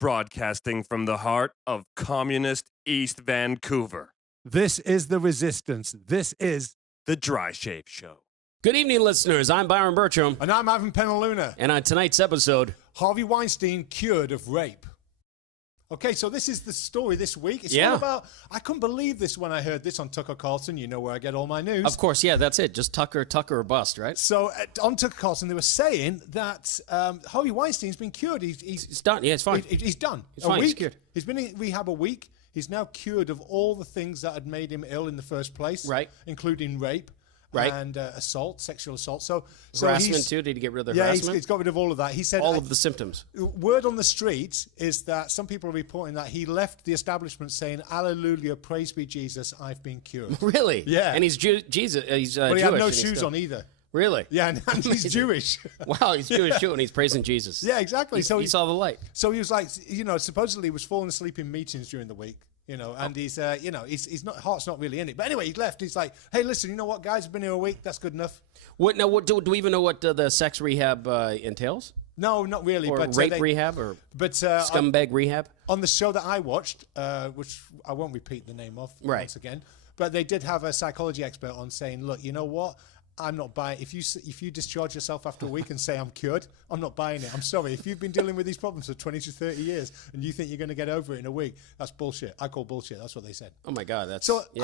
broadcasting from the heart of communist East Vancouver. This is The Resistance. This is The Dry Shave Show. Good evening, listeners. I'm Byron Bertram. And I'm Ivan Byron. And on tonight's episode, Harvey Weinstein cured of rape. Okay, so this is the story this week. It's all about, I couldn't believe this when I heard this on Tucker Carlson. You know where I get all my news. of course, that's it. Just Tucker or bust, right? So on Tucker Carlson, they were saying that Harvey Weinstein's been cured. He's done. Yeah, it's fine. He's done. He's fine. Week. He's cured. He's been in rehab a week. He's now cured of all the things that had made him ill in the first place. Right. Including rape. Right. And assault, sexual assault. So harassment too? Did he get rid of the yeah, harassment? he's got rid of all of that. He said all of the symptoms. Word on the street is that some people are reporting that he left the establishment saying, "Hallelujah, praise be Jesus, I've been cured." Really? Yeah. And he's Jesus. He's But he Jewish. had no shoes on either. Really? Yeah, and he's Jewish. Wow, he's Jewish too, and he's praising Jesus. Yeah, exactly. So he saw the light. So he was like, supposedly he was falling asleep in meetings during the week. And he's not, heart's not really in it. But anyway, he left. He's like, hey, listen, you know what, guys? I've been here a week. That's good enough. What do we even know what the sex rehab entails? No, not really. Or but rape rehab or scumbag rehab? On the show that I watched, which I won't repeat the name of once again, but they did have a psychology expert on saying, look, you know what? I'm not buying. If you discharge yourself after a week and say I'm cured, I'm not buying it. I'm sorry. If you've been dealing with these problems for 20 to 30 years and you think you're going to get over it in a week, that's bullshit. I call bullshit. That's what they said. Oh my God,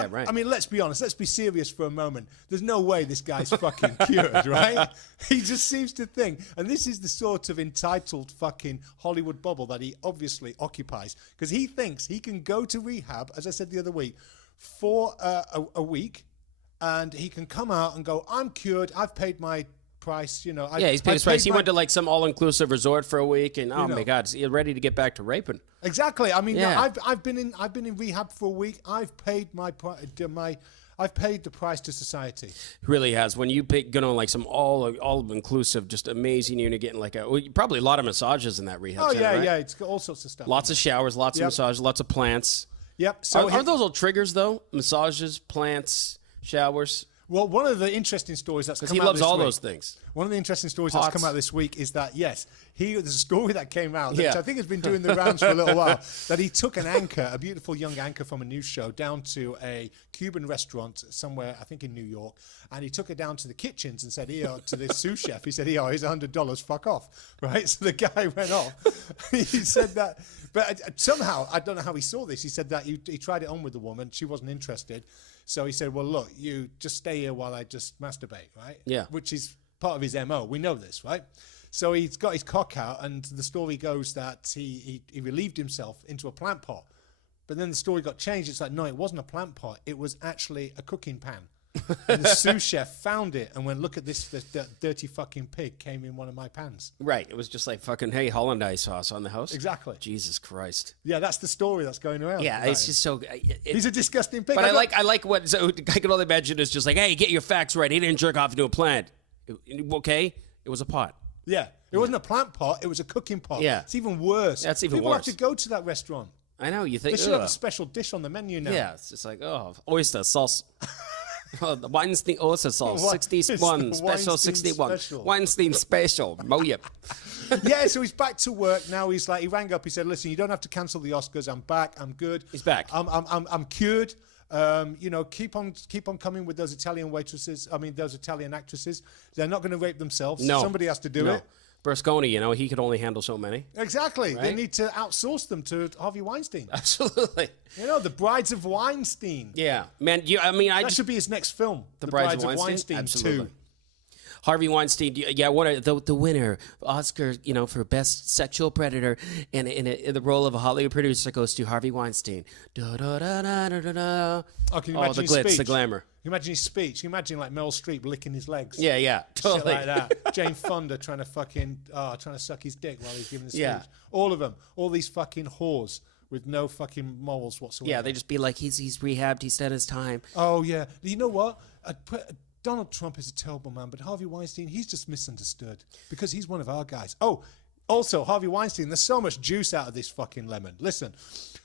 right. I mean, let's be honest. Let's be serious for a moment. There's no way this guy's fucking cured, right? He just seems to think, and this is the sort of entitled fucking Hollywood bubble that he obviously occupies, because he thinks he can go to rehab, as I said the other week, for a week. And he can come out and go, I'm cured. I've paid my price. He's paid his price. He went to like some all-inclusive resort for a week, and my God, he's ready to get back to raping. Exactly. I mean, I've been in rehab for a week. I've paid I've paid the price to society. It really has. When you go on like some all-inclusive, just amazing, you're getting like probably a lot of massages in that rehab center, right? Yeah. It's got all sorts of stuff. Lots of showers, lots of massages, lots of plants. Yep. So aren't those all triggers though? Massages, plants, showers. Well, one of the interesting stories that's come out this week. He loves all those things. One of the interesting stories that's come out this week is that, there's a story that came out, which I think has been doing the rounds for a little while, that he took an anchor, a beautiful young anchor from a news show, down to a Cuban restaurant somewhere, I think in New York, and he took her down to the kitchens and said, to the sous chef, he said, here's $100, fuck off, right? So the guy went off. He said that, but somehow, I don't know how he saw this, he said that he tried it on with the woman, she wasn't interested. So he said, well, look, you just stay here while I just masturbate, right? Yeah. Which is part of his MO. We know this, right? So he's got his cock out, and the story goes that he relieved himself into a plant pot. But then the story got changed. It's like, no, it wasn't a plant pot. It was actually a cooking pan. And the sous chef found it and went, look at this dirty fucking pig came in one of my pans. Right. It was just like fucking, hey, Hollandaise sauce on the house. Exactly. Jesus Christ. Yeah, that's the story that's going around. Yeah, it's just so... He's a disgusting pig. But I like what... So I can only imagine it's just like, hey, get your facts right. He didn't jerk off into a plant. Okay? It was a pot. Yeah. It wasn't a plant pot. It was a cooking pot. Yeah. It's even worse. That's even People worse. have to go to that restaurant. I know. You think... They should have a special dish on the menu now. Yeah. It's just like, oyster sauce. The Weinstein oyster sauce, 61, special 61. Weinstein special. Oh, yeah. Yeah, so he's back to work now. He rang up. He said, listen, you don't have to cancel the Oscars. I'm back. I'm good. He's back. I'm cured. Keep on coming with those Italian waitresses. I mean, those Italian actresses. They're not going to rape themselves. No. Somebody has to do it. Berlusconi, he could only handle so many. Exactly. Right? They need to outsource them to Harvey Weinstein. Absolutely. The Brides of Weinstein. Yeah. Man, that should be his next film. The Brides of Weinstein? Absolutely. 2. Harvey Weinstein, the winner, Oscar, for best sexual predator, and in the role of a Hollywood producer goes to Harvey Weinstein. Da da da da da da. Oh, can you imagine the glitz, speech? the glamour. Can you imagine his speech? Can you imagine like Meryl Streep licking his legs? Yeah, totally. Shit like that. Jane Fonda trying to suck his dick while he's giving the speech. Yeah. All of them, all these fucking whores with no fucking morals whatsoever. Yeah, they just be like, he's rehabbed, he's done his time. Oh yeah, you know what? Donald Trump is a terrible man, but Harvey Weinstein, he's just misunderstood because he's one of our guys. Oh, also, Harvey Weinstein, there's so much juice out of this fucking lemon. Listen,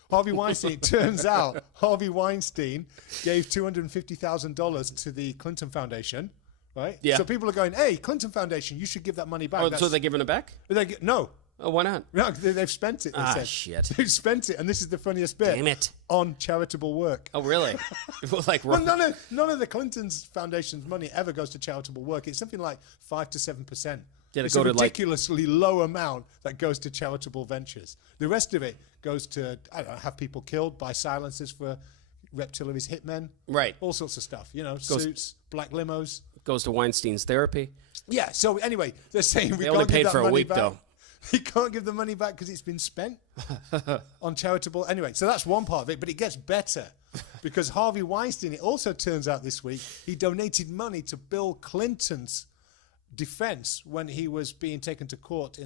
Harvey Weinstein, it turns out Harvey Weinstein gave $250,000 to the Clinton Foundation, right? Yeah. So people are going, hey, Clinton Foundation, you should give that money back. So they're giving it back? No. Oh, why not? No, they've spent it. They said. Shit. They've spent it, and this is the funniest bit. Damn it. On charitable work. Oh, really? Like, well, none of the Clintons Foundation's money ever goes to charitable work. It's something like 5 to 7%. Did it it's go a to ridiculously low amount that goes to charitable ventures. The rest of it goes to, I don't know, have people killed by silencers for reptillaries, hitmen. Right. All sorts of stuff. You know, suits, black limos. Goes to Weinstein's therapy. Yeah, so anyway, they're saying we They only can't give paid that for a money week, back. though. He can't give the money back because it's been spent on charitable. Anyway, so that's one part of it, but it gets better because Harvey Weinstein, it also turns out this week, he donated money to Bill Clinton's defense when he was being taken to court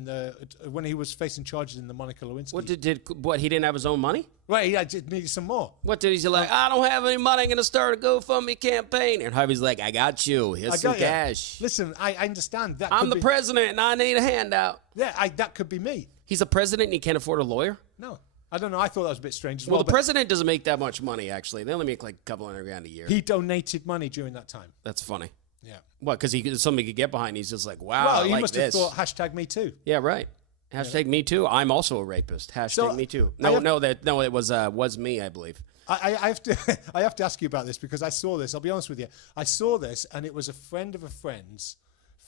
when he was facing charges in the Monica Lewinsky. What, he didn't have his own money? Right, he needed some more. What did he like? I don't have any money. I'm going to start a GoFundMe campaign. And Harvey's like, I got you. Here's some cash. Listen, I understand that. I'm the president and I need a handout. Yeah, that could be me. He's the president and he can't afford a lawyer? No. I don't know. I thought that was a bit strange as well. Well, the president doesn't make that much money, actually. They only make like a couple $100,000 a year. He donated money during that time. That's funny. Yeah. What? Because somebody could get behind. He's just like, wow. Well, I he like must this. have thought hashtag me too. Yeah, right. Hashtag me too. I'm also a rapist. Hashtag me too. It was me, I believe. I have to I have to ask you about this because I saw this. I'll be honest with you. I saw this and it was a friend of a friend's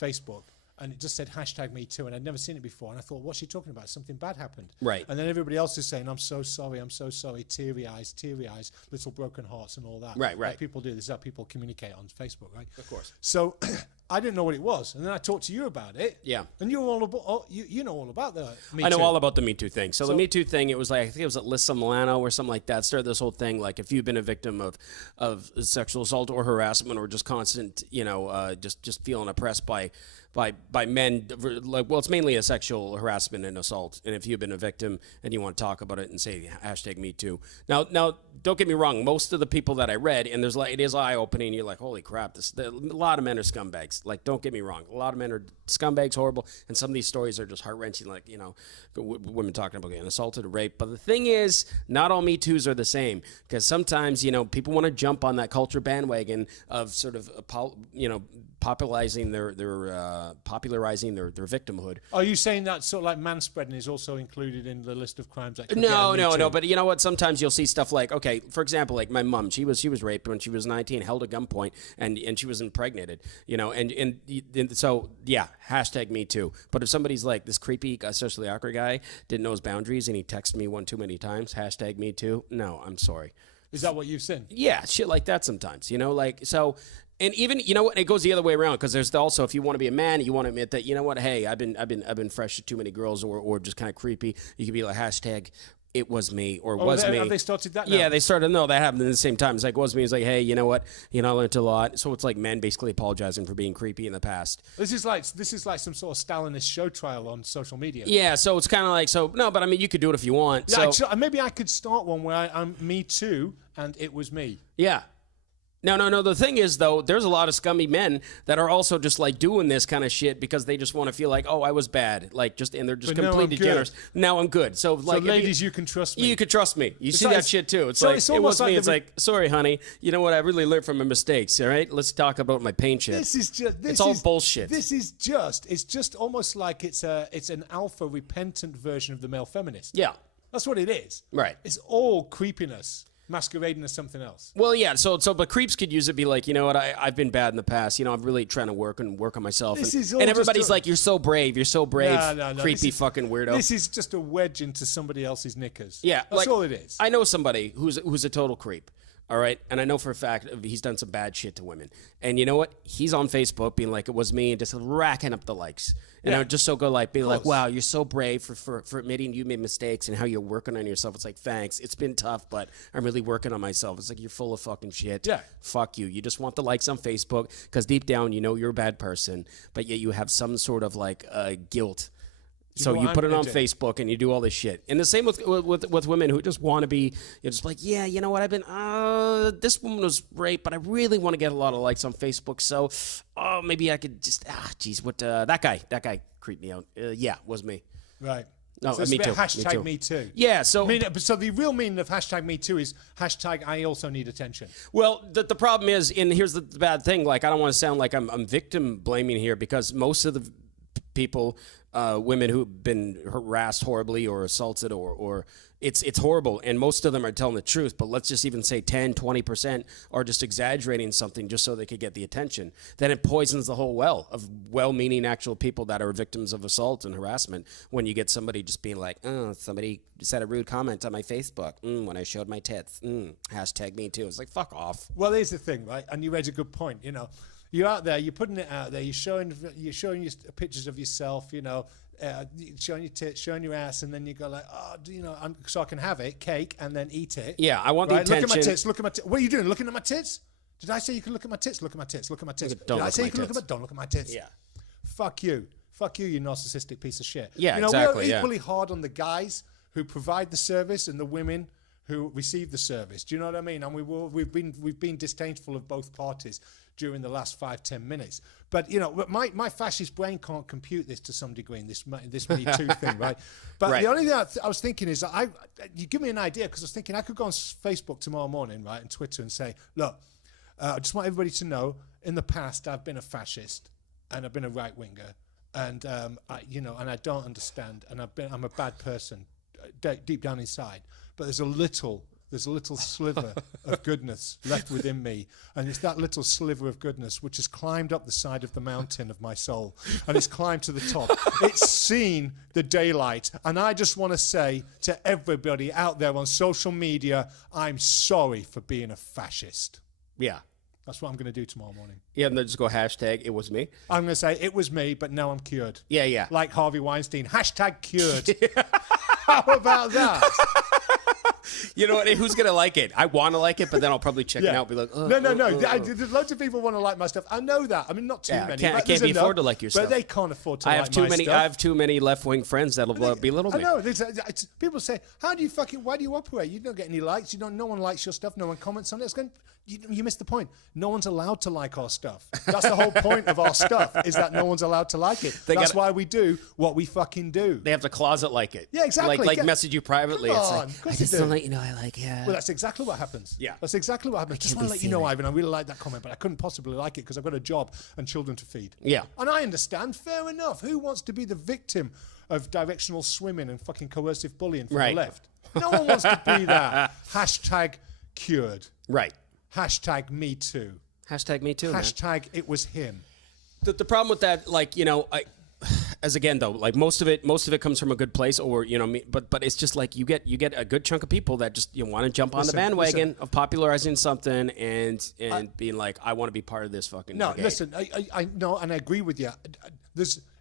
Facebook. And it just said hashtag me too, and I'd never seen it before. And I thought, what's she talking about? Something bad happened. Right. And then everybody else is saying, I'm so sorry, teary eyes, little broken hearts and all that. Right. Like people do. This is how people communicate on Facebook, right? Of course. So I didn't know what it was. And then I talked to you about it. Yeah. And you all about, you know all about the Me Too. I know all about the Me Too thing. So the Me Too thing, it was like, I think it was Alyssa Milano or something like that, started this whole thing, like if you've been a victim of sexual assault or harassment or just constant, just feeling oppressed by men, like, well, it's mainly a sexual harassment and assault. And if you've been a victim and you want to talk about it and say hashtag me too. Now, don't get me wrong. Most of the people that I read, and it is eye opening. You're like, holy crap! A lot of men are scumbags. Like, don't get me wrong. A lot of men are scumbags, horrible. And some of these stories are just heart wrenching. Like, women talking about getting assaulted or raped. But the thing is, not all Me Too's are the same. Because sometimes, people want to jump on that culture bandwagon of sort of, popularizing their victimhood. Are you saying that sort of like manspreading is also included in the list of crimes? That No. But you know what? Sometimes you'll see stuff like, okay, for example, like my mom, she was raped when she was 19, held at gunpoint, and she was impregnated. And so yeah, hashtag me too. But if somebody's like this creepy, socially awkward guy didn't know his boundaries and he texted me one too many times, hashtag me too. No, I'm sorry. Is that what you've seen? Yeah, shit like that sometimes. So. And even, it goes the other way around because there's also, if you want to be a man, you want to admit that, hey, I've been fresh to too many girls or just kind of creepy. You could be like hashtag it was me or was me. Have they started that now? Yeah, they started. No, that happened at the same time. It's like was me. It's like, hey, you know what? I learned a lot. So it's like men basically apologizing for being creepy in the past. This is like some sort of Stalinist show trial on social media. Yeah, so it's kind of like no, but I mean you could do it if you want. Yeah, so maybe I could start one where I'm me too and it was me. Yeah. No. The thing is, though, there's a lot of scummy men that are also just like doing this kind of shit because they just want to feel like, oh, I was bad, and they're just completely degenerates. Now I'm good. So ladies, you can trust me. You can trust me. You see that shit too. It's like it was me. It's like, sorry, honey. You know what? I really learned from my mistakes. All right, let's talk about my pain shit. It's all bullshit. It's just almost like it's an alpha repentant version of the male feminist. Yeah, that's what it is. Right. It's all creepiness masquerading as something else. Well, yeah. So, but creeps could use it. Be like, you know what? I've been bad in the past. I'm really trying to work on myself. And everybody's like, you're so brave. You're so brave. No, creepy fucking weirdo. This is just a wedge into somebody else's knickers. Yeah, that's all it is. I know somebody who's a total creep. All right, and I know for a fact he's done some bad shit to women. And you know what? He's on Facebook being like, it was me, and just racking up the likes. And I would just so go like, be like, wow, you're so brave for admitting you made mistakes and how you're working on yourself. It's like, thanks. It's been tough, but I'm really working on myself. It's like, you're full of fucking shit. Yeah. Fuck you. You just want the likes on Facebook because deep down you know you're a bad person, but yet you have some sort of like guilt. So you put it on Facebook and you do all this shit. And the same with women who just want to be, just like, yeah, you know what, I've been, this woman was raped, but I really want to get a lot of likes on Facebook. So, maybe I could just, that guy creeped me out. Yeah, was me. Right. No, so me too. Hashtag me too. Yeah, so. So the real meaning of hashtag me too is hashtag I also need attention. Well, the problem is, and here's the bad thing, like, I don't want to sound like I'm victim blaming here because most of the people women who've been harassed horribly or assaulted or it's horrible, and most of them are telling the truth, but let's just even say 10-20% are just exaggerating something just so they could get the attention. Then it poisons the whole well of well-meaning actual people that are victims of assault and harassment when you get somebody just being like, oh, somebody said a rude comment on my Facebook when I showed my tits. Hashtag me too. It's like, fuck off. Well, here's the thing, right? And you raise a good point, you know. You're out there, you're putting it out there, you're showing your pictures of yourself, you know, showing your tits, showing your ass, and then you go like, oh, you know, so I can have it, cake, and then eat it. Yeah, I want the attention. Look at my tits, look at my tits. What are you doing, looking at my tits? Did I say you can look at my tits? Look at my tits, look at my tits. Did I say you can look at my, don't look at my tits? Yeah. Fuck you, you narcissistic piece of shit. Yeah, you know, exactly, we're equally hard on the guys who provide the service and the women who receive the service. Do you know what I mean? And we've been disdainful of both parties during the last 5-10 minutes. But you know, my fascist brain can't compute this to some degree in this Me Too thing, right? But right. The only thing I was thinking is that you give me an idea, because I was thinking I could go on Facebook tomorrow morning, right, and Twitter, and say, look, I just want everybody to know, in the past I've been a fascist and I've been a right winger, and and I don't understand, and I'm a bad person deep down inside. But there's a little sliver of goodness left within me, and it's that little sliver of goodness which has climbed up the side of the mountain of my soul, and it's climbed to the top. It's seen the daylight, and I just want to say to everybody out there on social media, I'm sorry for being a fascist. Yeah. That's what I'm going to do tomorrow morning. Yeah, and then just go hashtag it was me. I'm going to say it was me, but now I'm cured. Yeah. Like Harvey Weinstein, hashtag cured. How about that? You know what? Who's going to like it? I want to like it, but then I'll probably check it out and be like, oh. No. There's loads of people want to like my stuff. I know that. I mean, not too many. I can't afford to like your stuff. But they can't afford to like my stuff. I have too many left-wing friends that'll belittle me. I know. People say, why do you operate? You don't get any likes. No one likes your stuff. No one comments on it. It's going, you missed the point. No one's allowed to like our stuff. That's the whole point of our stuff, is that no one's allowed to like it. That's why we do what we fucking do. They have to closet like it. Yeah, exactly. Like message you privately. Come it's on, like, I just don't let you know I like it. Well, that's exactly what happens. Yeah. That's exactly what happens. I just want to let you know, Ivan, I really like that comment, but I couldn't possibly like it because I've got a job and children to feed. Yeah. And I understand. Fair enough. Who wants to be the victim of directional swimming and fucking coercive bullying from the left? No one wants to be that. Hashtag cured. Right. Hashtag me too. Hashtag me too. Hashtag it was him. The problem with that, like, you know, as again though, like most of it comes from a good place, or you know, but it's just like you get a good chunk of people that just want to jump on the bandwagon of popularizing something and being like, I want to be part of this fucking. No, brigade. listen, I know, and I agree with you.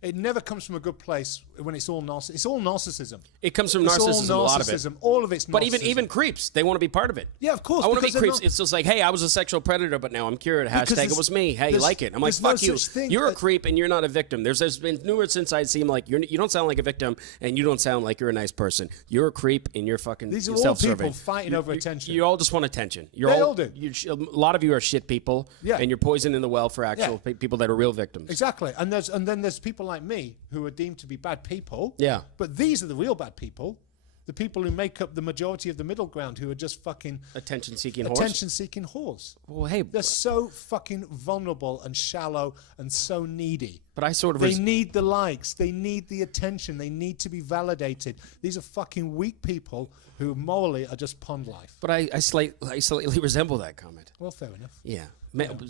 It never comes from a good place when it's all narcissism. It's all narcissism. It comes from narcissism. A lot of it. All of it's narcissism. But even creeps, they want to be part of it. Yeah, of course. I want to be creeps. It's just like, hey, I was a sexual predator, but now I'm cured. Hashtag it was me. Hey, you like it? I'm like, fuck you. You're a creep and you're not a victim. There's been numerous insights seem like you don't sound like a victim and you don't sound like you're a nice person. You're a creep and you're fucking These are self-serving. all people fighting over attention. You all just want attention. They all do. A lot of you are shit people. Yeah. And you're poisoning the well for actual people that are real victims. Exactly. And then there's people like me who are deemed to be bad people. Yeah. But these are the real bad people. The people who make up the majority of the middle ground, who are just fucking attention-seeking whores. Well, hey, they're so fucking vulnerable and shallow and so needy. But I sort of they need the likes, they need the attention, they need to be validated. These are fucking weak people who morally are just pond life. But I slightly resemble that comment. Well, fair enough. Yeah.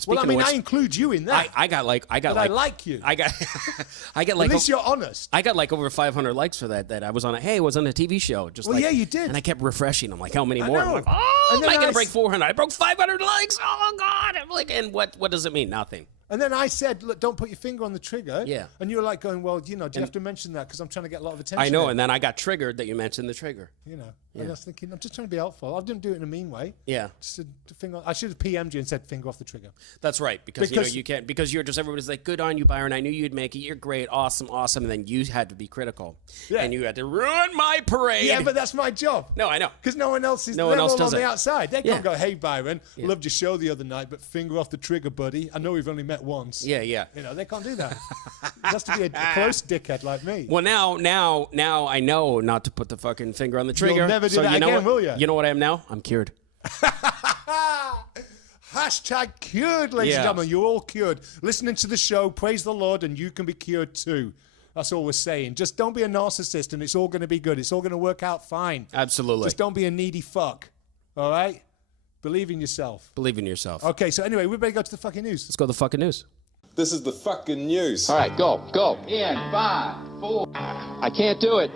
Well, I mean, I include you in that. I like you. I got like. At least you're honest. I got like over 500 likes for that. That I was on a TV show. Just yeah, you did. And I kept refreshing. I'm like, how many more? I'm like, am I gonna break 400? I broke 500 likes. Oh God! I'm like, and what does it mean? Nothing. And then I said, look, don't put your finger on the trigger. Yeah. And you were like going, well, do you have to mention that because I'm trying to get a lot of attention. I know. And then I got triggered that you mentioned the trigger. And I was thinking, I'm just trying to be helpful. I didn't do it in a mean way. Yeah. Just a finger. I should have PM'd you and said finger off the trigger. That's right. Because you can't, because you're just, everybody's like, good on you, Byron. I knew you'd make it. You're great. Awesome. And then you had to be critical. Yeah. And you had to ruin my parade. Yeah, but that's my job. No, I know. Because no one else is does on the it. outside. They can't go, hey, Byron, loved your show the other night, but finger off the trigger, buddy. I know we've only met once. Yeah. They can't do that. It has to be a close dickhead like me. Well, now I know not to put the fucking finger on the trigger. You'll never do that again, will you? You know what I am now? I'm cured. Hashtag cured, ladies and gentlemen. You're all cured. Listening to the show, praise the Lord, and you can be cured too. That's all we're saying. Just don't be a narcissist and it's all going to be good. It's all going to work out fine. Absolutely. Just don't be a needy fuck. All right? Believe in yourself. Believe in yourself. Okay, so anyway, we better go to the fucking news. Let's go to the fucking news. This is the fucking news. All right, go. In 5, 4. I can't do it.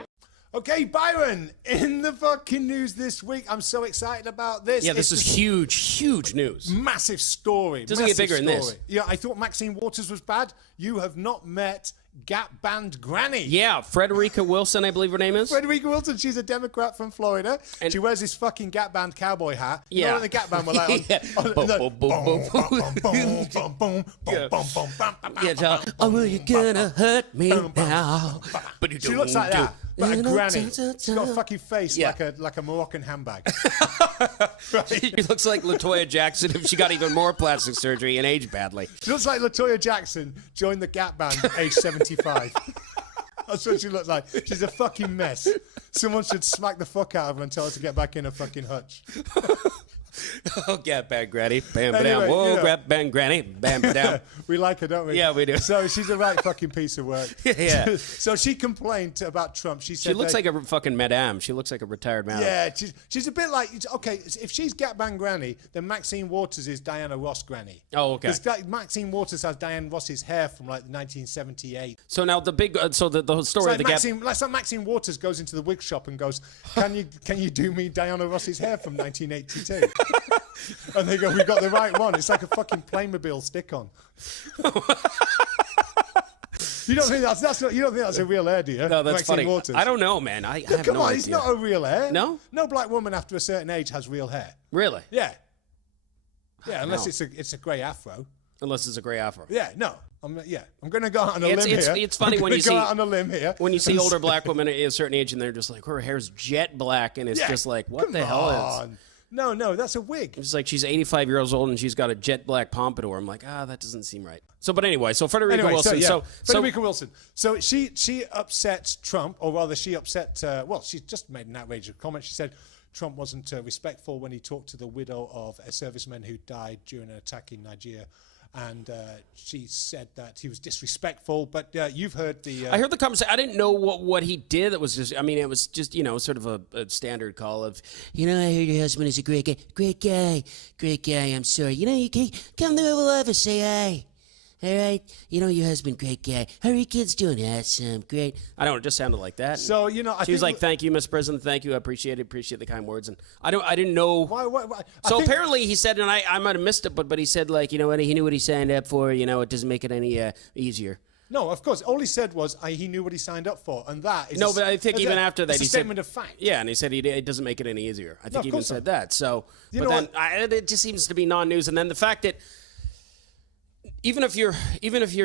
Okay, Byron, in the fucking news this week, I'm so excited about this. Yeah, this is huge news. Massive story. Doesn't get bigger than this. Yeah, I thought Maxine Waters was bad. You have not met Band Grannie. Yeah, Frederica Wilson, I believe her name is. Frederica Wilson, she's a Democrat from Florida. And she wears this fucking Gap Band cowboy hat. Yeah. You know what the Gap Band were like? Oh, well, you're gonna hurt me now. She looks like that. But a granny. She's got a fucking face like a Moroccan handbag. She looks like LaToya Jackson if she got even more plastic surgery and aged badly. She looks like LaToya Jackson joined the Gap Band at age 75. That's what she looks like. She's a fucking mess. Someone should smack the fuck out of her and tell her to get back in her fucking hutch. Oh, get Band Grannie. Bam, Anyway, bam. Whoa, you know. grab Band Grannie. Bam, down. We like her, don't we? Yeah, we do. So she's a right fucking piece of work. Yeah. So she complained about Trump. She said She looks like a fucking madame. She looks like a retired madam. Yeah, she's a bit like, okay, if she's Gap Band Granny, then Maxine Waters is Diana Ross Granny. Oh, okay. Because Maxine Waters has Diana Ross's hair from like 1978. So now the big, so the whole story of the Gap. Like Maxine Waters goes into the wig shop and goes, can you do me Diana Ross's hair from 1982? And they go, we got the right one. It's like a fucking Playmobil stick-on. You don't think that's a real hair, do you? No, that's Maxine funny. Waters. I don't know, man. I have Come no on, idea. it's not a real hair. No? No black woman after a certain age has real hair. Really? Yeah. Yeah, unless know. it's a grey afro. Unless it's a gray afro. Yeah, no. I'm going to go out on a limb here. It's funny when you see go out on a limb here. When you see older black women at a certain age and they're just like, her hair's jet black, and it's just like, what the hell is? No, that's a wig. It's like she's 85 years old and she's got a jet black pompadour. I'm like, that doesn't seem right. So, but anyway, so Frederica Wilson. Frederica Wilson. So she upset Trump, or rather, she upset. She just made an outrageous comment. She said Trump wasn't respectful when he talked to the widow of a serviceman who died during an attack in Nigeria. And she said that he was disrespectful, but you've heard the... I heard the conversation. I didn't know what he did. It was just, it was just, sort of a standard call of, I heard your husband is a great guy, I'm sorry. You can come to the Oval Office, say hi. All right, your husband, great guy. How are your kids doing? Awesome, great. I don't know, it just sounded like that. So, she was like, thank you, Mr. President, thank you, I appreciate the kind words. And I didn't know. Why? So apparently he said, and I might have missed it, but he said, like, he knew what he signed up for, it doesn't make it any easier. No, of course. All he said was he knew what he signed up for, and that is... No, but I think even after that, he said... statement of fact. Yeah, and he said it doesn't make it any easier. I think he even said that. So, it just seems to be non-news. And then the fact that even if you're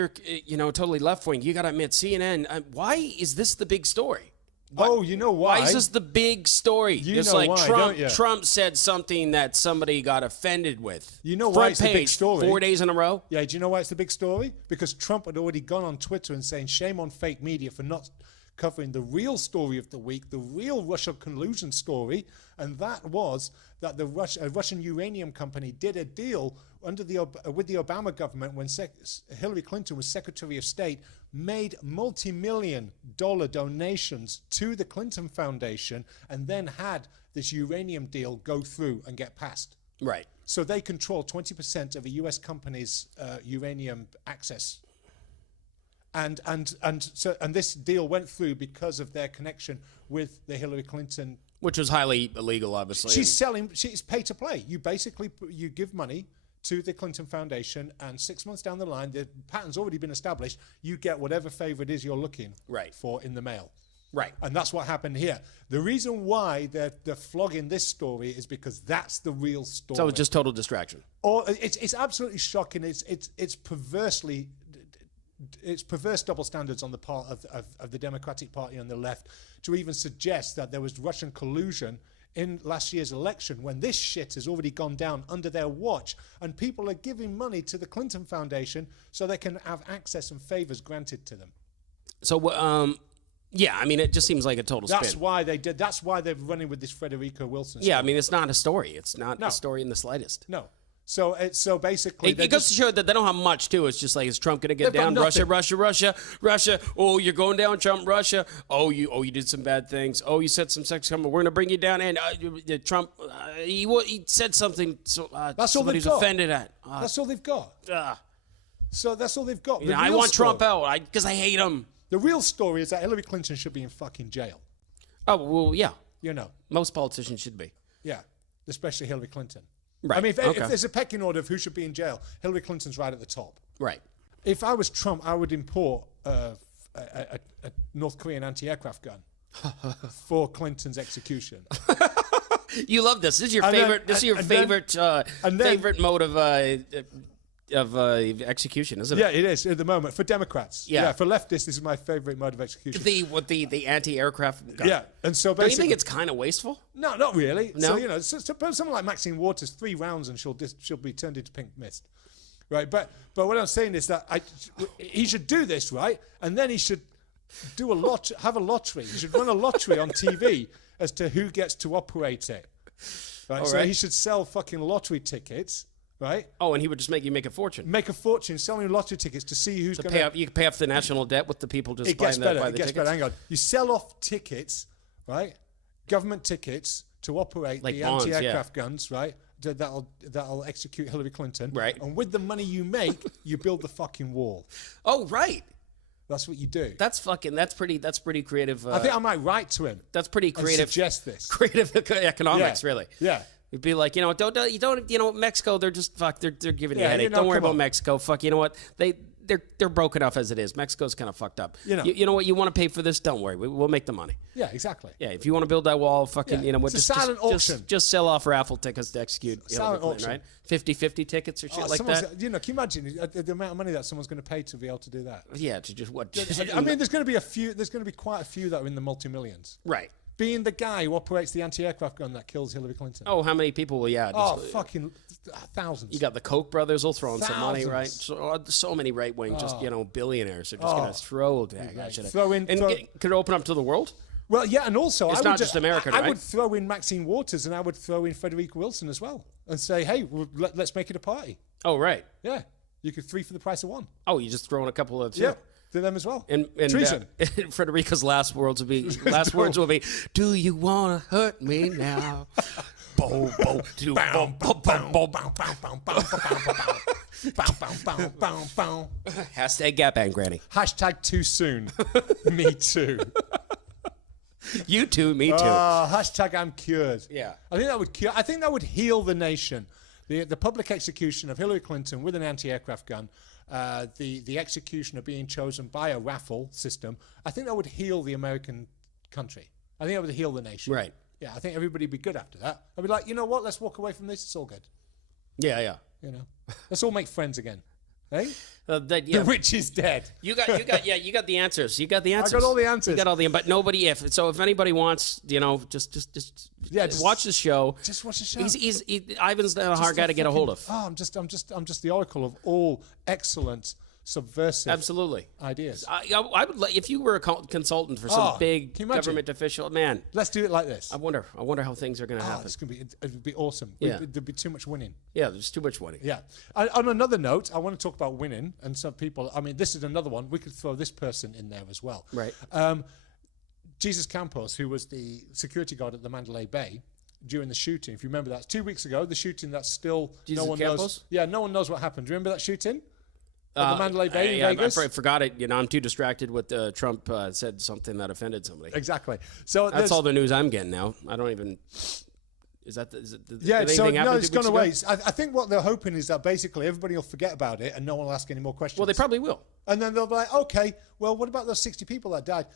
totally left-wing, you got to admit, CNN, why is this the big story? You know why? Why is this the big story? It's like why, Trump said something that somebody got offended with. You know why it's the big story? 4 days in a row? Yeah, do you know why it's the big story? Because Trump had already gone on Twitter and saying, shame on fake media for not covering the real story of the week, the real Russia collusion story, and that was that a Russian uranium company did a deal with the Obama government when Hillary Clinton was Secretary of State, made multi-million-dollar donations to the Clinton Foundation, and then had this uranium deal go through and get passed. Right. So they control 20% of a U.S. company's uranium access. And this deal went through because of their connection with the Hillary Clinton, which was highly illegal, obviously. She's pay to play. You give money to the Clinton Foundation, and 6 months down the line, the pattern's already been established. You get whatever favor it is you're looking for in the mail. Right. And that's what happened here. The reason why they're flogging this story is because that's the real story. So it's just total distraction. Or it's absolutely shocking. It's perversely... It's perverse double standards on the part of the Democratic Party and the left to even suggest that there was Russian collusion in last year's election when this shit has already gone down under their watch, and people are giving money to the Clinton Foundation so they can have access and favors granted to them. So, it just seems like a total spin. That's why they did. That's why they're running with this Frederica Wilson story. Yeah, it's not a story. It's not a story in the slightest. No. So basically, It goes to show that they don't have much too. It's just like, is Trump going to get down? Russia. Oh, you're going down, Trump. Russia. Oh, you did some bad things. Oh, you said some sex comment. We're going to bring you down. And Trump, he said something. So that's all they've somebody's got. offended at. That's all they've got. So that's all they've got. I want Trump out because I hate him. The real story is that Hillary Clinton should be in fucking jail. Oh well, yeah. You know, most politicians should be. Yeah, especially Hillary Clinton. Right. I mean, if there's a pecking order of who should be in jail, Hillary Clinton's right at the top. Right. If I was Trump, I would import a North Korean anti-aircraft gun for Clinton's execution. You love this. This is your favorite. This is your favorite favorite mode of execution, isn't it? Yeah, it is at the moment for Democrats. Yeah. For leftists, this is my favorite mode of execution. The anti-aircraft gun. Yeah, and so basically, don't you think it's kind of wasteful? No, not really. No? So someone like Maxine Waters, 3 rounds and she'll be turned into pink mist, right? But what I'm saying is that he should do this, right? And then he should do have a lottery. He should run a lottery on TV as to who gets to operate it. Right? So he should sell fucking lottery tickets. Right? Oh, and he would just make a fortune. Make a fortune selling lottery tickets to see who's going to... You can pay off the national debt with the people just buy the tickets. It gets better. Hang on. You sell off tickets, right? Government tickets to operate like the bonds, anti-aircraft guns, right? That'll execute Hillary Clinton. Right. And with the money you make, you build the fucking wall. Oh, right. That's what you do. That's pretty creative. I think I might write to him. That's pretty creative. Suggest this. Creative economics, really. Yeah. It'd be like, don't Mexico, they're just they're giving you a headache. Don't worry about Mexico. Fuck, you know what? They're broke enough as it is. Mexico's kind of fucked up. You know what? You want to pay for this? Don't worry. We'll make the money. Yeah, exactly. Yeah, if you want to build that wall, fucking, it's a silent auction. Just sell off raffle tickets to execute. Silent auction, right? 50-50 tickets or shit like that. Can you imagine the amount of money that someone's going to pay to be able to do that? Yeah, to just what? I mean, there's going to be a few. There's going to be quite a few that are in the multi-millions. Right. Being the guy who operates the anti-aircraft gun that kills Hillary Clinton. Oh, how many people? Well, yeah. Fucking thousands. You got the Koch brothers will throw in some money, right? So many right-wing, billionaires are just going to throw that shit. Could it open up to the world? Well, yeah, and also it's not just American, right? I would throw in Maxine Waters and I would throw in Frederica Wilson as well, and say, hey, let's make it a party. Oh, right. Yeah, you could 3 for the price of 1. Oh, you just throw in a couple of to them as well. And treason. Frederica's last words will be, "Do you wanna hurt me now?" Hashtag Gap Band Grannie. Hashtag too soon. Me too. You too. Me too. Hashtag I'm cured. Yeah. I think that would cure. I think that would heal the nation. The public execution of Hillary Clinton with an anti-aircraft gun. The execution of being chosen by a raffle system, I think that would heal the American country. I think that would heal the nation. Right. Yeah, I think everybody would be good after that. I'd be like, you know what? Let's walk away from this. It's all good. Yeah. Let's all make friends again. Hey? The witch is dead. You got the answers. You got the answers. I got all the answers. You got all the, but nobody. If anybody wants, just watch the show. Just watch the show. Ivan's a hard guy to get a hold of. I'm just the oracle of all excellent subversive ideas. I would if you were a consultant for some big government official, man. Let's do it like this. I wonder how things are going to happen. It'd be awesome. Yeah. There'd be too much winning. Yeah, there's too much winning. Yeah. On another note, I want to talk about winning, and some people. I mean, this is another one. We could throw this person in there as well. Right. Jesus Campos, who was the security guard at the Mandalay Bay during the shooting. If you remember that, 2 weeks ago, the shooting that's still Jesus no one Campos? knows. Yeah, no one knows what happened. Do you remember that shooting? At the Mandalay Bay in Vegas? I forgot it. I'm too distracted with Trump said something that offended somebody. Exactly. So that's all the news I'm getting now. I don't even. Is it it's gone away. I think what they're hoping is that basically everybody will forget about it and no one will ask any more questions. Well, they probably will. And then they'll be like, okay, well, what about those 60 people that died?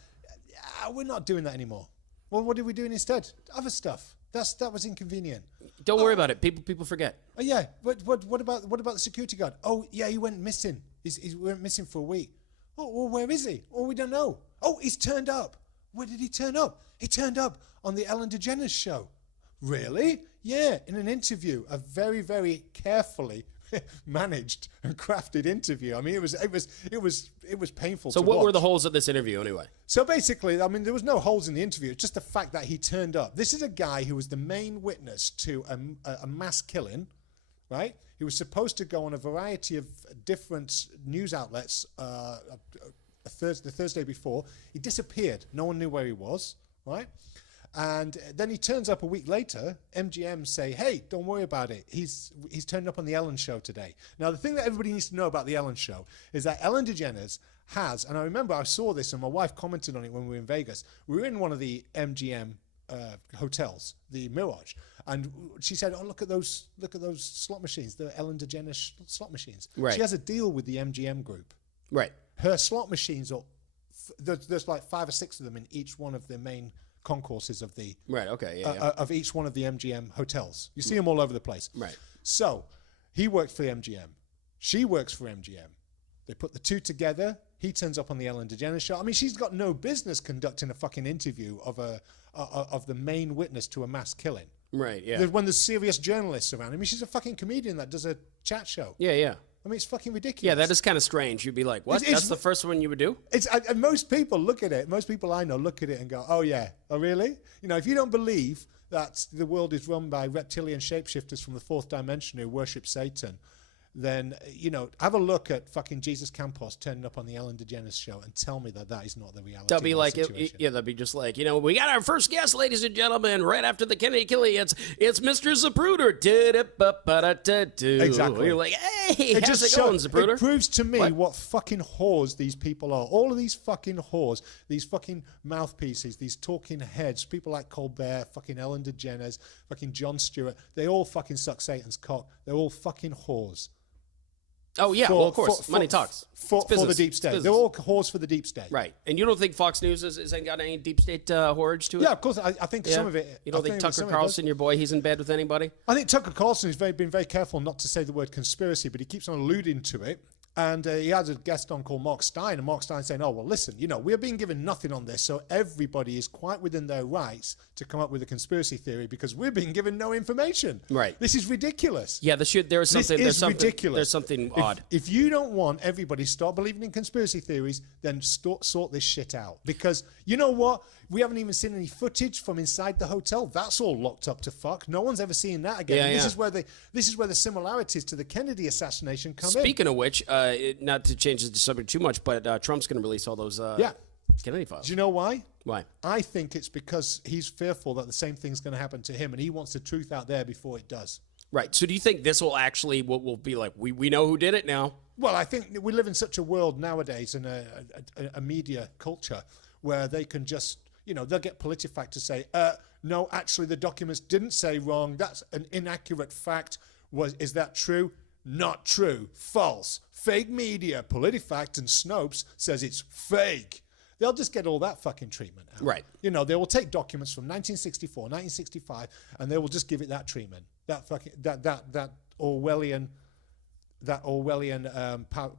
We're not doing that anymore. Well, what are we doing instead? Other stuff. That was inconvenient. Don't worry about it. People forget. Oh yeah. What about the security guard? Oh yeah, he went missing. He went missing for a week. Oh well, where is he? Oh, we don't know. Oh, he's turned up. Where did he turn up? He turned up on the Ellen DeGeneres show. Really? Yeah, in an interview, a very, very carefully managed and crafted interview. I mean, it was painful. So to what watch. were the holes of this interview anyway? So basically, I mean, there was no holes in the interview. It's just the fact that he turned up. This is a guy who was the main witness to a mass killing right? He was supposed to go on a variety of different news outlets the Thursday before. He disappeared. No one knew where he was, right? And then he turns up a week later. MGM say, hey, don't worry about it. He's turned up on the Ellen Show today. Now, the thing that everybody needs to know about the Ellen Show is that Ellen DeGeneres has, and I remember I saw this and my wife commented on it when we were in Vegas. We were in one of the MGM hotels, the Mirage, and she said, oh, look at those slot machines, the Ellen DeGeneres slot machines. Right. She has a deal with the MGM group. Right. Her slot machines are, there's like 5 or 6 of them in each one of the main concourses of the of each one of the MGM hotels. You see them all over the place. Right. So he worked for MGM. She works for MGM. They put the two together. He turns up on the Ellen DeGeneres show. I mean, she's got no business conducting a fucking interview of the main witness to a mass killing. Right, yeah. When there's serious journalists around. I mean, she's a fucking comedian that does a chat show. Yeah, yeah. I mean, it's fucking ridiculous. Yeah, that is kind of strange. You'd be like, what? That's the first one you would do? And most people look at it, most people I know look at it and go, oh, yeah. Oh, really? You know, if you don't believe that the world is run by reptilian shapeshifters from the 4th dimension who worship Satan, then, you know, have a look at fucking Jesus Campos turning up on the Ellen DeGeneres show and tell me that is not the reality. They'll be like, situation. they'll be just like, you know, we got our first guest, ladies and gentlemen, right after the Kennedy killing. It's Mr. Zapruder. Exactly. You're like, hey, how's it going, Zapruder? It proves to me what fucking whores these people are. All of these fucking whores, these fucking mouthpieces, these talking heads, people like Colbert, fucking Ellen DeGeneres, fucking Jon Stewart, they all fucking suck Satan's cock. They're all fucking whores. Oh, yeah, well, of course. Money talks. For the deep state. They're all whores for the deep state. Right. And you don't think Fox News ain't got any deep state whorage to it? Yeah, of course. I think some of it. You don't think Tucker Carlson, your boy, he's in bed with anybody? I think Tucker Carlson has been very careful not to say the word conspiracy, but he keeps on alluding to it. And he has a guest on called Mark Stein, and Mark Stein saying, oh, well, listen, you know, we're being given nothing on this, so everybody is quite within their rights to come up with a conspiracy theory because we're being given no information. Right. This is ridiculous. Yeah, there's something ridiculous. There's something odd. If you don't want everybody to start believing in conspiracy theories, then sort this shit out. Because you know what? We haven't even seen any footage from inside the hotel. That's all locked up to fuck. No one's ever seen that again. Yeah, this is where the similarities to the Kennedy assassination come in. Speaking of which, not to change the subject too much, but Trump's going to release all those Kennedy files. Do you know why? Why? I think it's because he's fearful that the same thing's going to happen to him, and he wants the truth out there before it does. Right. So do you think this will actually will be like, we know who did it now? Well, I think we live in such a world nowadays in a media culture where they can just, you know, they'll get PolitiFact to say, no, actually the documents didn't say wrong. That's an inaccurate fact. Is that true? Not true. False. Fake media. PolitiFact and Snopes says it's fake. They'll just get all that fucking treatment out. Right. You know, they will take documents from 1964, 1965, and they will just give it that treatment. That fucking that Orwellian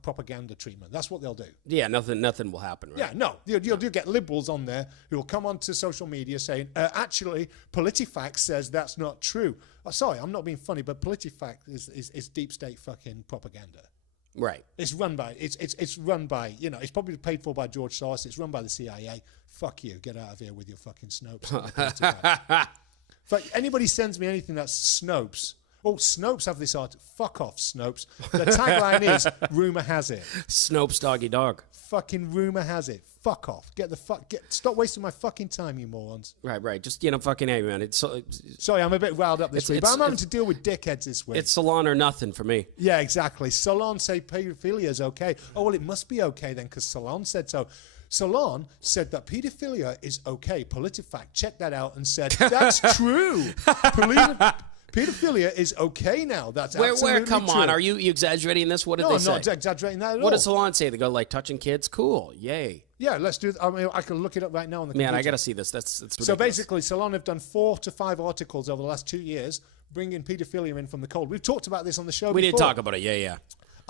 propaganda treatment. That's what they'll do. Yeah, nothing will happen, right? Yeah, no. You'll get liberals on there who will come onto social media saying, actually, PolitiFact says that's not true. Oh, sorry, I'm not being funny, but PolitiFact is deep state fucking propaganda. Right. It's run by, you know, it's probably paid for by George Soros. It's run by the CIA. Fuck you. Get out of here with your fucking Snopes. If anybody sends me anything that's Snopes, oh, Snopes have this art. Fuck off, Snopes. The tagline is, rumor has it. Snopes doggy dog. Fucking rumor has it. Fuck off. Stop wasting my fucking time, you morons. Right. Just, you know, fucking, hey, man. Sorry, I'm a bit riled up this week, but I'm having to deal with dickheads this week. It's salon or nothing for me. Yeah, exactly. Salon say pedophilia is okay. Oh, well, it must be okay then, because Salon said so. Salon said that pedophilia is okay. PolitiFact checked that out and said, that's true. Pedophilia is okay now. That's absolutely come true. on, are you exaggerating this? What did they say? No, I'm not exaggerating that at all. What does Salon say? They go like touching kids? Cool, yay. Yeah, let's do. I mean, I can look it up right now on the computer. Man, I got to see this. That's ridiculous. So basically, Salon have done 4 to 5 articles over the last 2 years, bringing pedophilia in from the cold. We've talked about this on the show. We before. did talk about it. Yeah.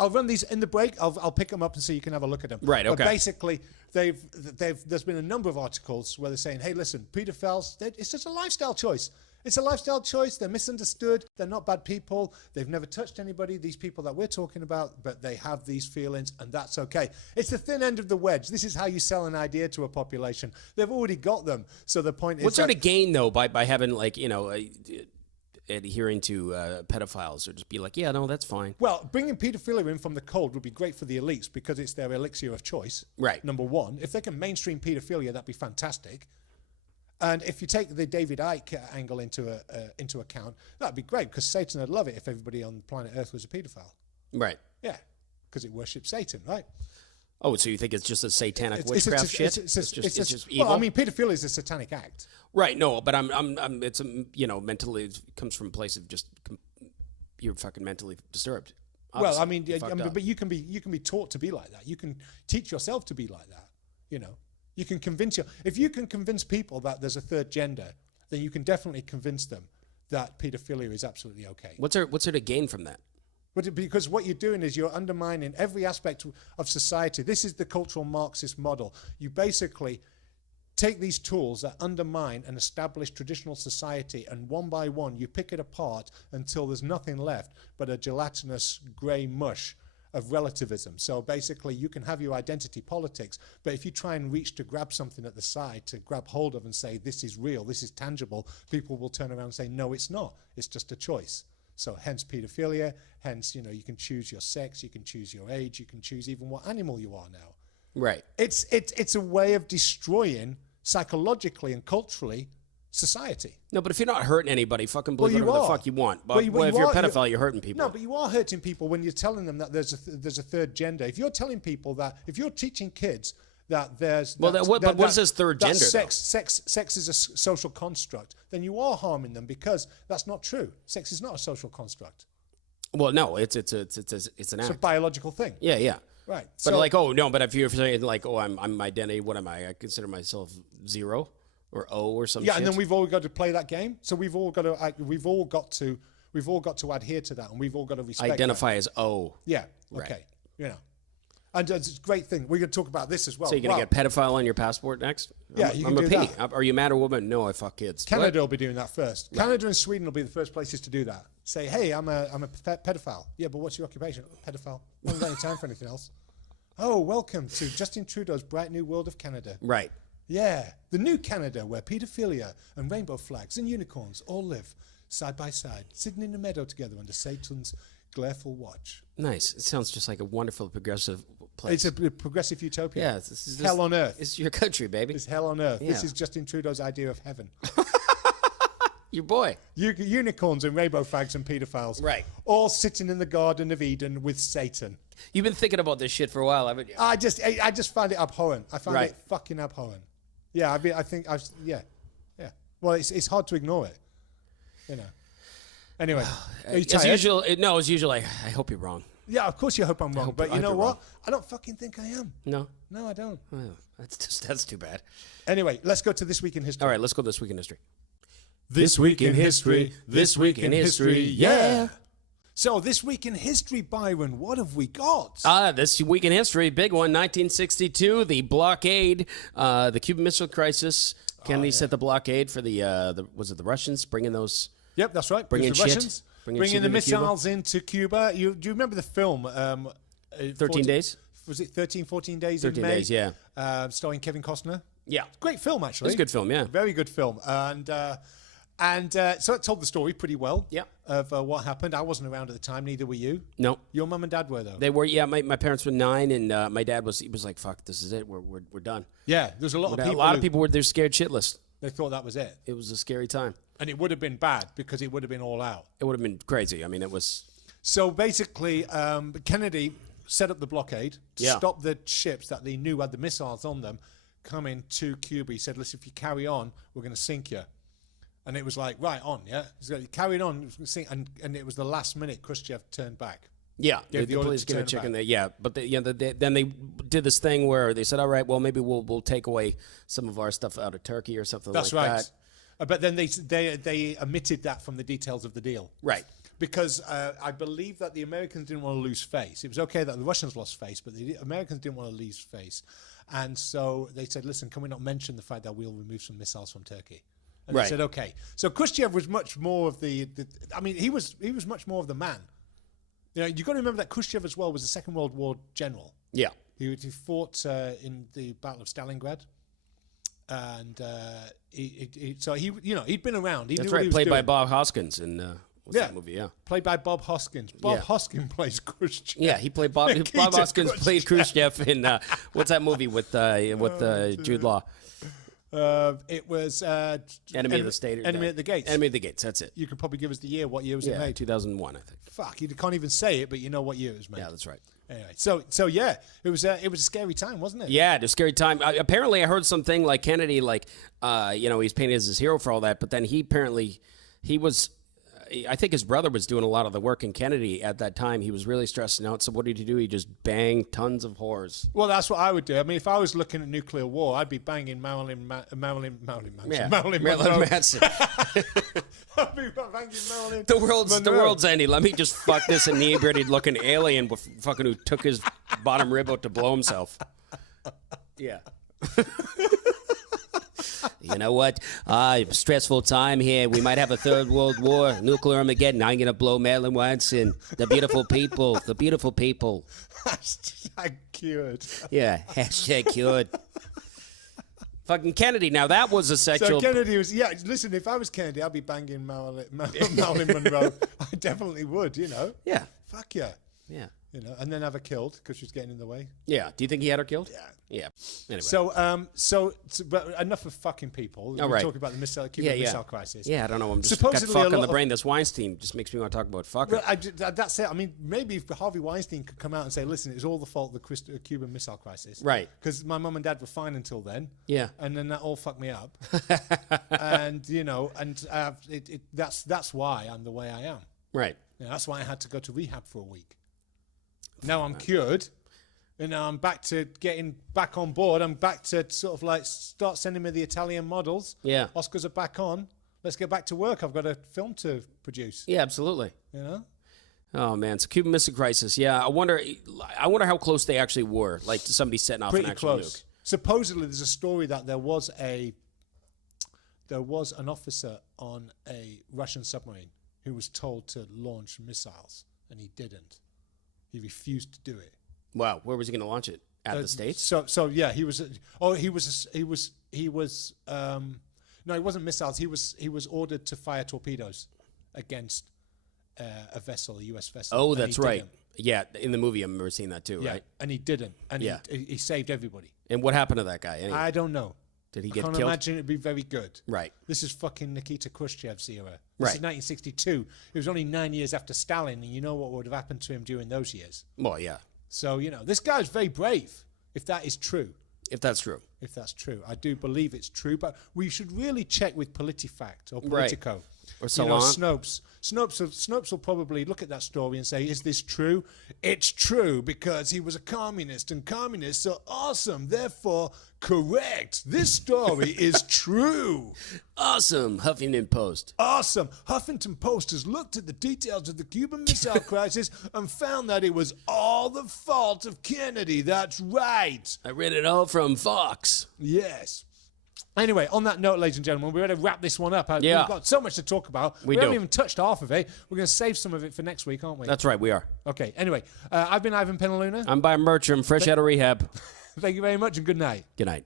I'll run these in the break. I'll pick them up and so you can have a look at them. Right. Okay. But basically, there's been a number of articles where they're saying, hey, listen, pedophiles, it's just a lifestyle choice. It's a lifestyle choice. They're misunderstood. They're not bad people. They've never touched anybody, these people that we're talking about, but they have these feelings, and that's okay. It's the thin end of the wedge. This is how you sell an idea to a population. They've already got them. So the point is... What's there to gain, though, by having, like, you know... adhering to pedophiles or just be like, yeah, no, that's fine. Well, bringing paedophilia in from the cold would be great for the elites because it's their elixir of choice. Right. Number one. If they can mainstream paedophilia, that'd be fantastic. And if you take the David Icke angle into account, that'd be great because Satan would love it if everybody on planet Earth was a paedophile. Right. Yeah, because it worships Satan, right? Oh, so you think it's just a satanic witchcraft shit? It's just evil? Well, I mean, paedophilia is a satanic act. Right. No, but it's mentally it comes from a place of just you're fucking mentally disturbed. Obviously. Well, I mean, but you can be taught to be like that. You can teach yourself to be like that. You know, you can if you can convince people that there's a third gender, then you can definitely convince them that paedophilia is absolutely okay. What's there to gain from that? Because what you're doing is you're undermining every aspect of society. This is the cultural Marxist model. You basically take these tools that undermine an established traditional society, and one by one you pick it apart until there's nothing left but a gelatinous grey mush of relativism. So basically you can have your identity politics, but if you try and reach to grab something at the side to grab hold of and say this is real, this is tangible, people will turn around and say no, it's not, it's just a choice. So hence pedophilia, hence, you can choose your sex, you can choose your age, you can choose even what animal you are now. Right. It's a way of destroying psychologically and culturally society. No, but if you're not hurting anybody, fucking believe whatever the fuck you want. But if you're a pedophile, you're hurting people. No, but you are hurting people when you're telling them that there's a third gender. If you're telling people that, if you're teaching kids that there's... But what is this third gender, sex is a social construct, then you are harming them because that's not true. Sex is not a social construct. Well, no, it's an act. It's a biological thing. Yeah. Right. But but if you're saying like, I'm my identity, what am I? I consider myself 0 or O or something. Yeah, and then we've all got to play that game. So we've all got to adhere to that, and we've all got to respect. Identify as O. Yeah. Right. Okay. And it's a great thing. We're going to talk about this as well. So you're going to get pedophile on your passport next? Yeah, I'm a P. Are you a man or woman? No, I fuck kids. Canada will be doing that first. Right. Canada and Sweden will be the first places to do that. Say, hey, I'm a pedophile. Yeah, but what's your occupation? Pedophile. I haven't got any time for anything else. Oh, welcome to Justin Trudeau's bright new world of Canada. Right. Yeah, the new Canada where pedophilia and rainbow flags and unicorns all live side by side, sitting in a meadow together under Satan's glareful watch. Nice. It sounds just like a wonderful progressive place. It's a progressive utopia. Yeah, this is hell on earth. It's your country, baby. It's hell on earth. Yeah. This is Justin Trudeau's idea of heaven. Your boy. Unicorns and rainbow flags and pedophiles. Right. All sitting in the Garden of Eden with Satan. You've been thinking about this shit for a while, haven't you? I just find it abhorrent. I find it fucking abhorrent. Yeah, yeah. Well, it's hard to ignore it, Anyway, as usual. As usual. I hope you're wrong. Yeah, of course you hope I'm wrong, but you know what? Wrong. I don't fucking think I am. No, I don't. Well, that's too bad. Anyway, let's go to This Week in History. All right, let's go to This Week in History. This Week in History. This Week in History. Yeah. So, This Week in History, Byron, what have we got? This Week in History, big one, 1962, the blockade, the Cuban Missile Crisis. Kennedy set the blockade for was it the Russians bringing those? Yep, that's right. Bringing the Russians. Bringing the missiles into Cuba. Do you remember the film? 13 Days? Was it 13, 14 Days 13 in May? Days, yeah. Starring Kevin Costner. Yeah. Great film, actually. It's a good film, yeah. Very good film. And so it told the story pretty well of what happened. I wasn't around at the time, neither were you. No. Your mum and dad were, though. They were, yeah. My parents were 9, and my dad was like, fuck, this is it. We're done. Yeah, there's a lot of people. A lot of people they're scared shitless. They thought that was it. It was a scary time. And it would have been bad because it would have been all out. It would have been crazy. I mean, it was... So basically, Kennedy set up the blockade to stop the ships that they knew had the missiles on them coming to Cuba. He said, listen, if you carry on, we're going to sink you. And it was like, right on, yeah? He's like, carried on, and it was the last minute Khrushchev turned back. Yeah, the police gave a chicken there. Yeah, but then they did this thing where they said, all right, well, maybe we'll take away some of our stuff out of Turkey or something like that. That's right. But then they omitted that from the details of the deal. Right. Because I believe that the Americans didn't want to lose face. It was okay that the Russians lost face, but the Americans didn't want to lose face. And so they said, listen, can we not mention the fact that we'll remove some missiles from Turkey? And they said, okay. So Khrushchev was much more of he was much more of the man. You've got to remember that Khrushchev as well was a Second World War general. Yeah. He fought in the Battle of Stalingrad. and so he'd been around. He That's knew what right. he was Played by doing. Bob Hoskins in that movie? Yeah. Played by Bob Hoskins. Bob Hoskins plays Khrushchev. Yeah, he played Bob. Bob Hoskins played Khrushchev in what's that movie with Jude Law? It was Enemy of the State. Enemy at the Gates. Enemy of the Gates. That's it. You could probably give us the year. What year was it made? 2001, I think. Fuck, you can't even say it, but you know what year it was made. Yeah, that's right. Anyway, so yeah, it was a scary time, wasn't it? Yeah, it was a scary time. Apparently, I heard something like Kennedy, he's painted as his hero for all that, but then he was. I think his brother was doing a lot of the work in Kennedy at that time. He was really stressing out. So what did he do? He just banged tons of whores. Well, that's what I would do. I mean, if I was looking at nuclear war, I'd be banging Marilyn Manson. Marilyn I'd Manson. be banging Marilyn. The world's ending. Let me just fuck this inebriated looking alien who took his bottom rib out to blow himself. Yeah. You know what? Stressful time here. We might have a third world war, nuclear Armageddon. I'm going to blow Marilyn Weinstein. The beautiful people. The beautiful people. Hashtag cured. Yeah, hashtag cured. Fucking Kennedy. Now, that was a sexual... So Kennedy was... Yeah, listen, if I was Kennedy, I'd be banging Marilyn Monroe. I definitely would, you know? Yeah. Fuck yeah. Yeah. You know, and then have her killed because she was getting in the way. Yeah. Do you think he had her killed? Yeah. Yeah. Anyway. So but enough of fucking people. We're right. talking about the Cuban Missile Crisis. Yeah, I don't know. I'm just Supposedly got fuck a on lot the brain. This Weinstein just makes me want to talk about fucking. Well, that's it. I mean, maybe if Harvey Weinstein could come out and say, listen, it's all the fault of the Cuban Missile Crisis. Right. Because my mum and dad were fine until then. Yeah. And then that all fucked me up. And, that's why I'm the way I am. Right. That's why I had to go to rehab for a week. Now I'm cured. And now I'm back to getting back on board. I'm back to sort of like start sending me the Italian models. Yeah. Oscars are back on. Let's get back to work. I've got a film to produce. Yeah, absolutely. You know? Oh man, it's a Cuban Missile Crisis. Yeah, I wonder how close they actually were, like to somebody setting off Pretty an actual close. nuke. Supposedly, there's a story that there was an officer on a Russian submarine who was told to launch missiles, and he didn't. He refused to do it. Wow, where was he going to launch it? At the States? So yeah, he was. No, it wasn't missiles. He was ordered to fire torpedoes against a vessel, a U.S. vessel. Oh, that's right. Yeah, in the movie, I remember seeing that too, yeah, right? And he didn't. And yeah. he saved everybody. And what happened to that guy? Anyway? I don't know. Did he get killed? I can't imagine it'd be very good. Right. This is fucking Nikita Khrushchev's era. Right. This is 1962. It was only 9 years after Stalin, and you know what would have happened to him during those years. Well, yeah. So, this guy's very brave, if that is true. If that's true. If that's true. I do believe it's true, but we should really check with PolitiFact or Politico. Right. Or Salon. Snopes. Snopes will probably look at that story and say, is this true? It's true because he was a communist, and communists are awesome. Therefore, correct. This story is true. Awesome. Huffington Post. Awesome. Huffington Post has looked at the details of the Cuban Missile Crisis and found that it was all the fault of Kennedy. That's right. I read it all from Fox. Yes. Anyway, on that note, ladies and gentlemen, we're going to wrap this one up. Yeah. We've got so much to talk about. We haven't even touched half of it. We're going to save some of it for next week, aren't we? That's right, we are. Okay, anyway, I've been Ivan Penaluna. I'm Byron Bertram, fresh out of rehab. Thank you very much and good night. Good night.